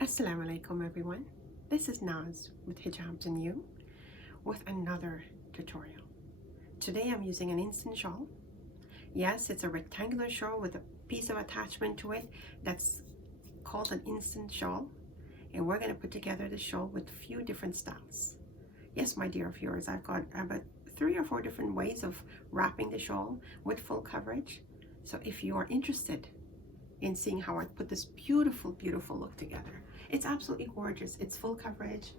Assalamu alaikum everyone. This is Naz with Hijabz&You with another tutorial. Today I'm using an instant shawl. Yes, it's a rectangular shawl with a piece of attachment to it that's called an instant shawl. And we're going to put together the shawl with a few different styles. Yes, my dear viewers, I've got about 3 or 4 different ways of wrapping the shawl with full coverage. So if you are interested in seeing how I put this beautiful, beautiful look together, it's absolutely gorgeous. It's full coverage.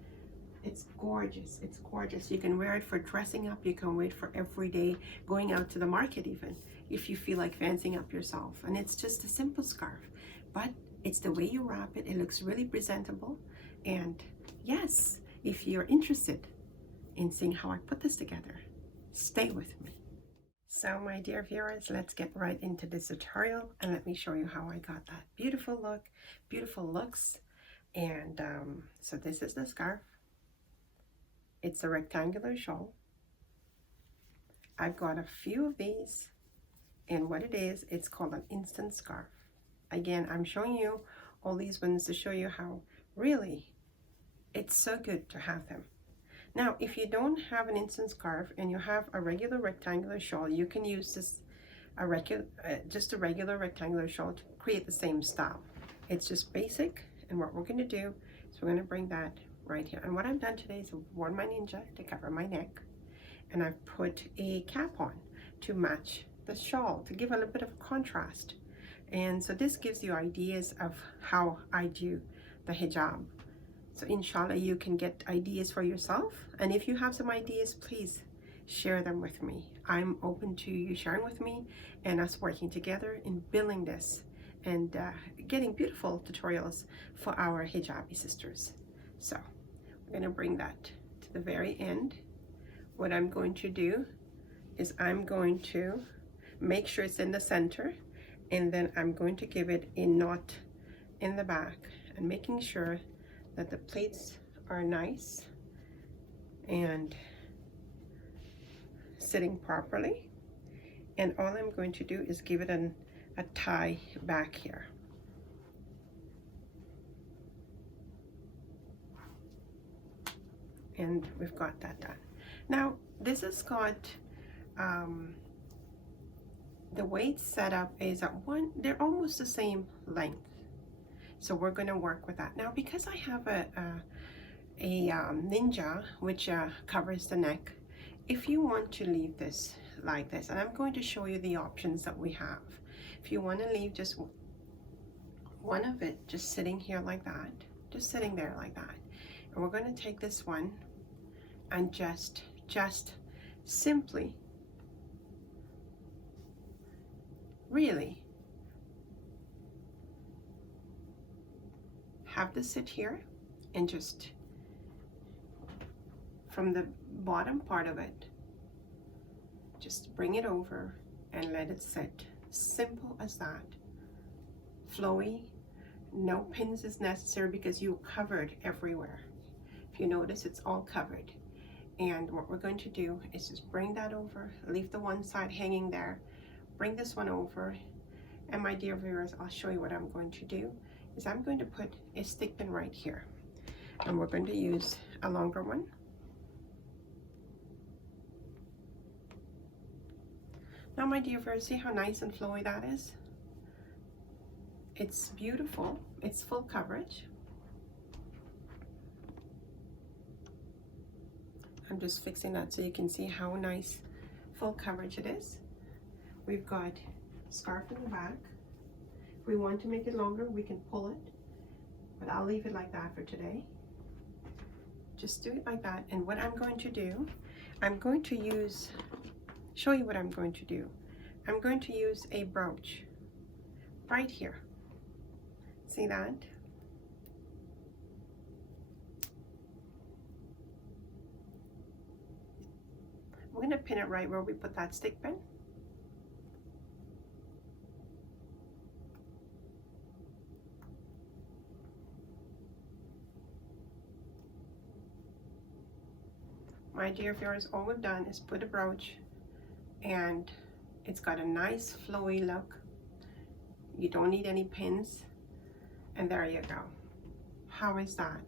It's gorgeous. It's gorgeous. You can wear it for dressing up. You can wear it for every day, going out to the market even, if you feel like fancying up yourself. And it's just a simple scarf, but it's the way you wrap it. It looks really presentable. And yes, if you're interested in seeing how I put this together, stay with me. So my dear viewers, let's get right into this tutorial and let me show you how I got that beautiful look, beautiful looks. And so this is the scarf. It's a rectangular shawl. I've got a few of these, and what it is, it's called an instant scarf. Again, I'm showing you all these ones to show you how really it's so good to have them. Now, if you don't have an instant scarf and you have a regular rectangular shawl, you can use this just a regular rectangular shawl to create the same style. It's just basic, and what we're going to do is we're going to bring that right here. And what I've done today is I've worn my ninja to cover my neck, and I've put a cap on to match the shawl to give a little bit of contrast. And so this gives you ideas of how I do the hijab. So inshallah, you can get ideas for yourself. And if you have some ideas, please share them with me. I'm open to you sharing with me and us working together in building this and getting beautiful tutorials for our hijabi sisters. So I'm going to bring that to the very end. What I'm going to do is I'm going to make sure it's in the center, and then I'm going to give it a knot in the back and making sure that the plaits are nice and sitting properly. And all I'm going to do is give it a tie back here. And we've got that done. Now this has got the way it's set up is that they're almost the same length. So we're going to work with that. Now, because I have a ninja which covers the neck, if you want to leave this like this, and I'm going to show you the options that we have. If you want to leave just one of it just sitting here like that, just sitting there like that, and we're going to take this one and just simply really have this sit here, and just from the bottom part of it, just bring it over and let it sit. Simple as that. Flowy, no pins is necessary because you covered everywhere. If you notice, it's all covered. And what we're going to do is just bring that over, leave the one side hanging there, bring this one over, and my dear viewers, I'll show you what I'm going to do. Is I'm going to put a stick pin right here, and we're going to use a longer one. Now my dear viewers, see how nice and flowy that is? It's beautiful. It's full coverage. I'm just fixing that so you can see how nice full coverage it is. We've got scarf in the back. If we want to make it longer, we can pull it, but I'll leave it like that for today. Just do it like that. And what I'm going to do, I'm going to show you what I'm going to do. I'm going to use a brooch right here. See that? We're going to pin it right where we put that stick pin. My dear viewers, all we've done is put a brooch, and it's got a nice flowy look. You don't need any pins, and there you go. How is that?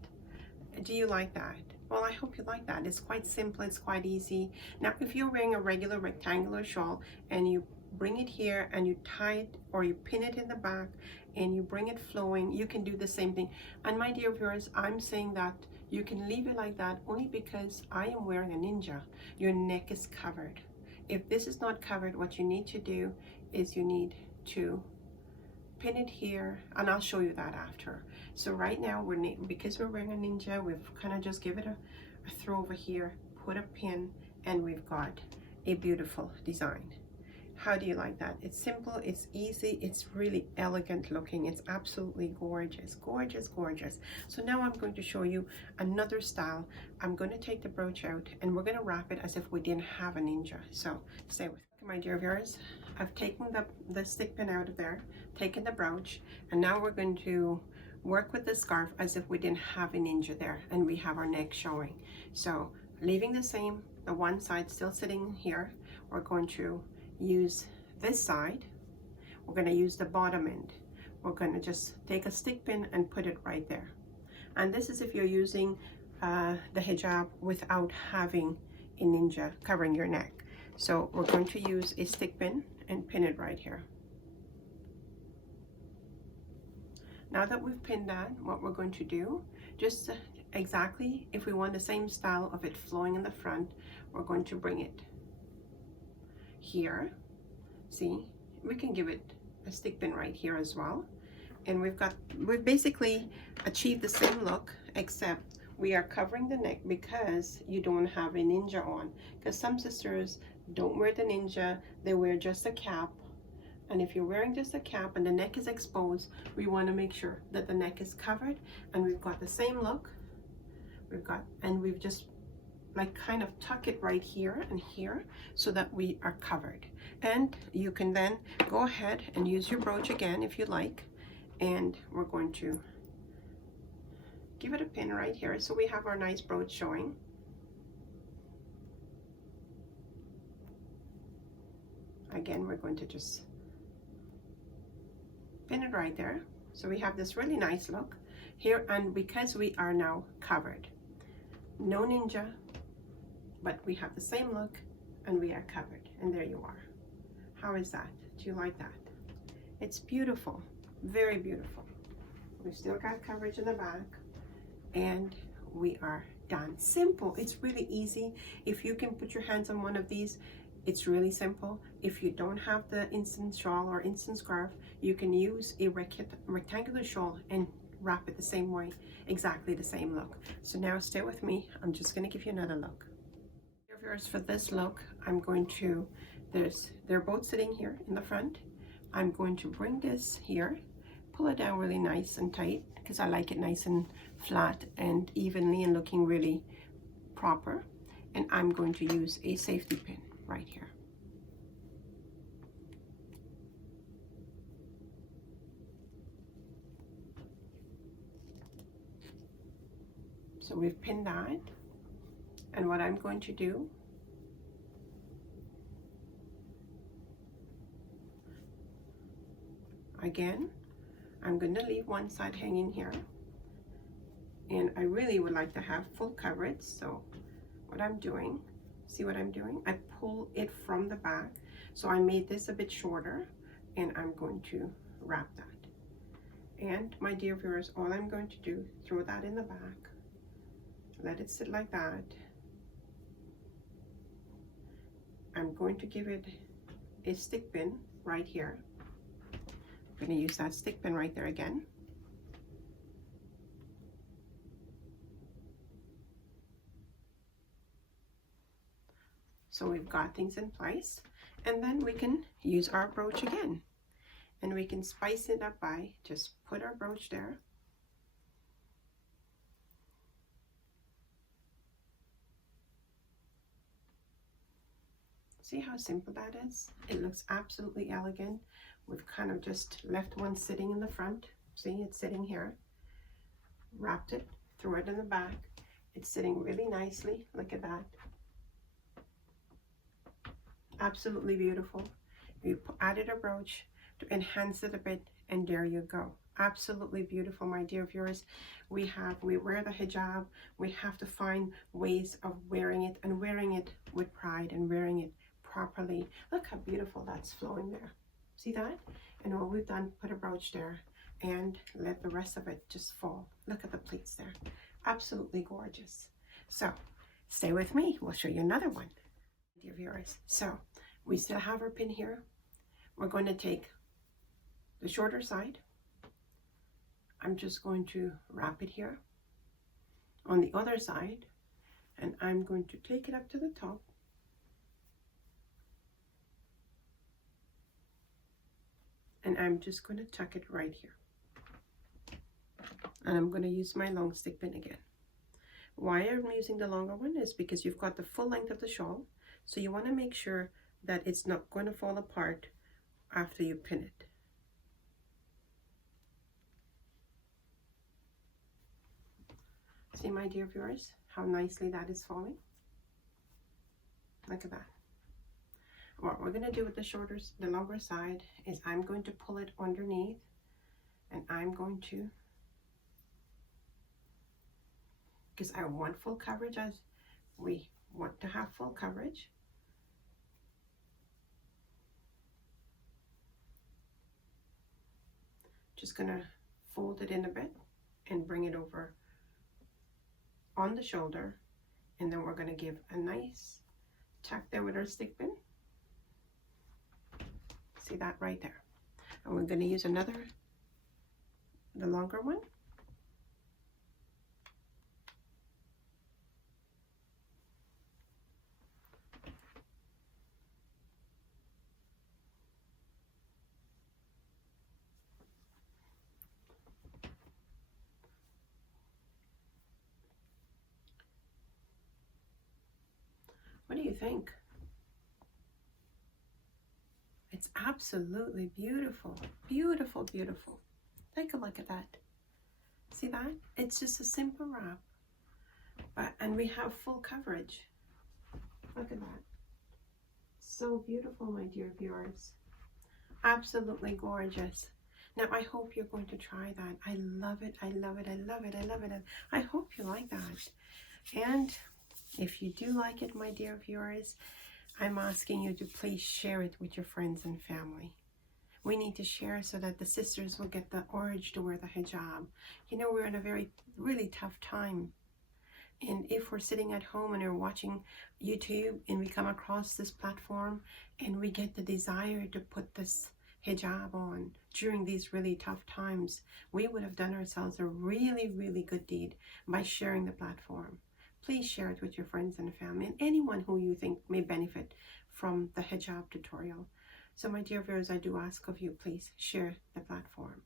Do you like that? Well, I hope you like that. It's quite simple, it's quite easy. Now, if you're wearing a regular rectangular shawl and you bring it here and you tie it or you pin it in the back and you bring it flowing, you can do the same thing. And my dear viewers, I'm saying that you can leave it like that only because I am wearing a ninja. Your neck is covered. If this is not covered, what you need to do is you need to pin it here, and I'll show you that after. So right now, because we're wearing a ninja, we've kind of just give it a throw over here, put a pin, and we've got a beautiful design. How do you like that? It's simple, it's easy, it's really elegant looking. It's absolutely gorgeous, gorgeous, gorgeous. So now I'm going to show you another style. I'm going to take the brooch out and we're going to wrap it as if we didn't have a ninja. So stay with me. My dear viewers, I've taken the stick pin out of there, taken the brooch, and now we're going to work with the scarf as if we didn't have a ninja there and we have our neck showing. So leaving the same, the one side still sitting here, we're going to use this side. We're going to use the bottom end. We're going to just take a stick pin and put it right there. And this is if you're using the hijab without having a ninja covering your neck. So we're going to use a stick pin and pin it right here. Now that we've pinned that, what we're going to do, just exactly if we want the same style of it flowing in the front, we're going to bring it here. See, we can give it a stick pin right here as well. And we've basically achieved the same look, except we are covering the neck because you don't have a ninja on. Because some sisters don't wear the ninja, they wear just a cap. And if you're wearing just a cap and the neck is exposed, we want to make sure that the neck is covered and we've got the same look. We've just like kind of tuck it right here and here so that we are covered. And you can then go ahead and use your brooch again if you like. And we're going to give it a pin right here so we have our nice brooch showing. Again, we're going to just pin it right there so we have this really nice look here. And because we are now covered, no ninja, but we have the same look and we are covered, and there you are. How is that? Do you like that? It's beautiful, very beautiful. We've still got coverage in the back and we are done. Simple. It's really easy. If you can put your hands on one of these, it's really simple. If you don't have the instant shawl or instant scarf, you can use a rectangular shawl and wrap it the same way, exactly the same look. So now stay with me. I'm just going to give you another look. For this look, I'm going to, they're both sitting here in the front. I'm going to bring this here, pull it down really nice and tight because I like it nice and flat and evenly and looking really proper. And I'm going to use a safety pin right here. So we've pinned that, and what I'm going to do, again, I'm going to leave one side hanging here, and I really would like to have full coverage. So what I'm doing, see what I'm doing? I pull it from the back. So I made this a bit shorter, and I'm going to wrap that. And my dear viewers, all I'm going to do, throw that in the back, let it sit like that. I'm going to give it a stick pin right here. I'm going to use that stick pin right there again. So we've got things in place, and then we can use our brooch again, and we can spice it up by just put our brooch there. See how simple that is? It looks absolutely elegant. We've kind of just left one sitting in the front. See, it's sitting here. Wrapped it, threw it in the back. It's sitting really nicely. Look at that. Absolutely beautiful. We added a brooch to enhance it a bit, and there you go. Absolutely beautiful, my dear viewers. We wear the hijab. We have to find ways of wearing it, and wearing it with pride, and wearing it properly. Look how beautiful that's flowing there. See that? And all we've done, put a brooch there and let the rest of it just fall. Look at the pleats there. Absolutely gorgeous. So stay with me. We'll show you another one, dear viewers. So we still have our pin here. We're going to take the shorter side. I'm just going to wrap it here on the other side, and I'm going to take it up to the top. And I'm just going to tuck it right here. And I'm going to use my long stick pin again. Why I'm using the longer one is because you've got the full length of the shawl, so you want to make sure that it's not going to fall apart after you pin it. See, my dear viewers, how nicely that is falling? Look at that. What we're going to do with the longer side is I'm going to pull it underneath, and I'm going to, because I want full coverage, as we want to have full coverage. Just going to fold it in a bit and bring it over on the shoulder, and then we're going to give a nice tuck there with our stick pin. See that right there? And we're going to use the longer one. What do you think? It's absolutely beautiful. Beautiful, beautiful. Take a look at that. See that? It's just a simple wrap. And we have full coverage. Look at that. So beautiful, my dear viewers. Absolutely gorgeous. Now, I hope you're going to try that. I love it. I love it. I love it. I love it. I hope you like that. And if you do like it, my dear viewers, I'm asking you to please share it with your friends and family. We need to share so that the sisters will get the urge to wear the hijab. You know, we're in a really tough time. And if we're sitting at home and we're watching YouTube and we come across this platform and we get the desire to put this hijab on during these really tough times, we would have done ourselves a really, really good deed by sharing the platform. Please share it with your friends and family and anyone who you think may benefit from the hijab tutorial. So my dear viewers, I do ask of you, please share the platform.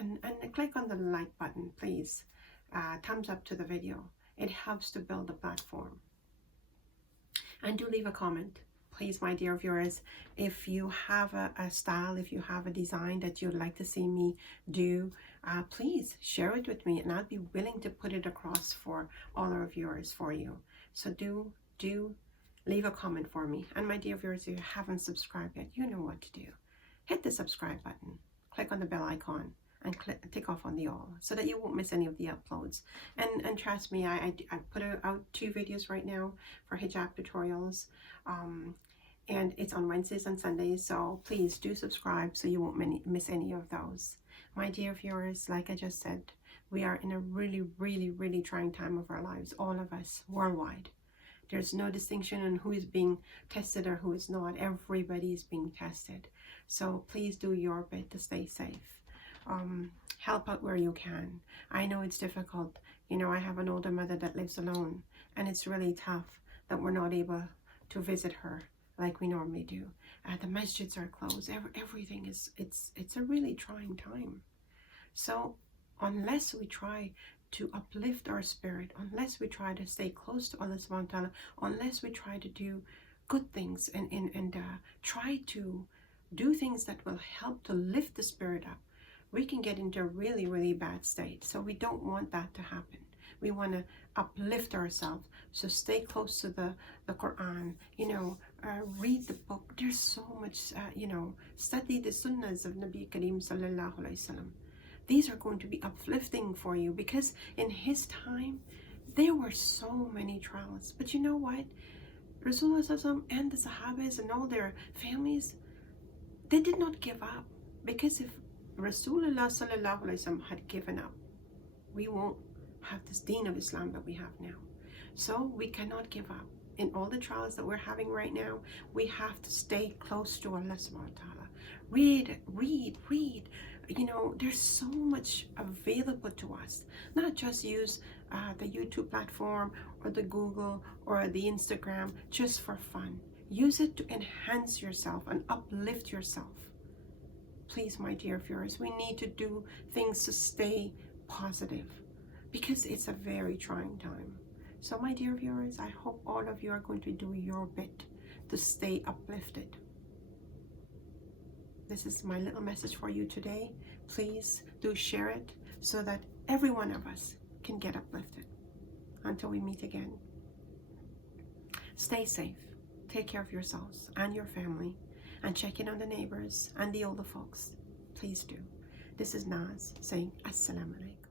And click on the like button, please. Thumbs up to the video. It helps to build the platform. And do leave a comment. Please, my dear viewers, if you have a style, if you have a design that you'd like to see me do, please share it with me, and I'll be willing to put it across for all our viewers for you. So do leave a comment for me. And my dear viewers, if you haven't subscribed yet, you know what to do. Hit the subscribe button, click on the bell icon, and tick off on the all so that you won't miss any of the uploads. And trust me, I put out 2 videos right now for hijab tutorials. And it's on Wednesdays and Sundays, so please do subscribe so you won't miss any of those. My dear viewers, like I just said, we are in a really, really, really trying time of our lives, all of us, worldwide. There's no distinction in who is being tested or who is not. Everybody is being tested. So please do your bit to stay safe. Help out where you can. I know it's difficult. You know, I have an older mother that lives alone, and it's really tough that we're not able to visit her like we normally do. The masjids are closed. Everything is, it's a really trying time. So unless we try to uplift our spirit, unless we try to stay close to Allah subhanahu wa ta'ala, unless we try to do good things and try to do things that will help to lift the spirit up, we can get into a really, really bad state. So we don't want that to happen. We want to uplift ourselves. So stay close to the Quran, you know, read the book. There's so much, you know, study the sunnahs of Nabi Kareem sallallahu alaihi wasallam. These are going to be uplifting for you, because in his time, there were so many trials. But you know what? Rasulullah and the Sahabas and all their families, they did not give up. Because if Rasulullah had given up, we won't have this deen of Islam that we have now. So we cannot give up. In all the trials that we're having right now, we have to stay close to Allah subhanahu wa ta'ala. Read. You know, there's so much available to us. Not just use the YouTube platform or the Google or the Instagram just for fun. Use it to enhance yourself and uplift yourself. Please, my dear viewers, we need to do things to stay positive, because it's a very trying time. So my dear viewers, I hope all of you are going to do your bit to stay uplifted. This is my little message for you today. Please do share it so that every one of us can get uplifted. Until we meet again, stay safe, take care of yourselves and your family, and check in on the neighbors and the older folks. Please do. This is Naz saying Assalamu alaikum.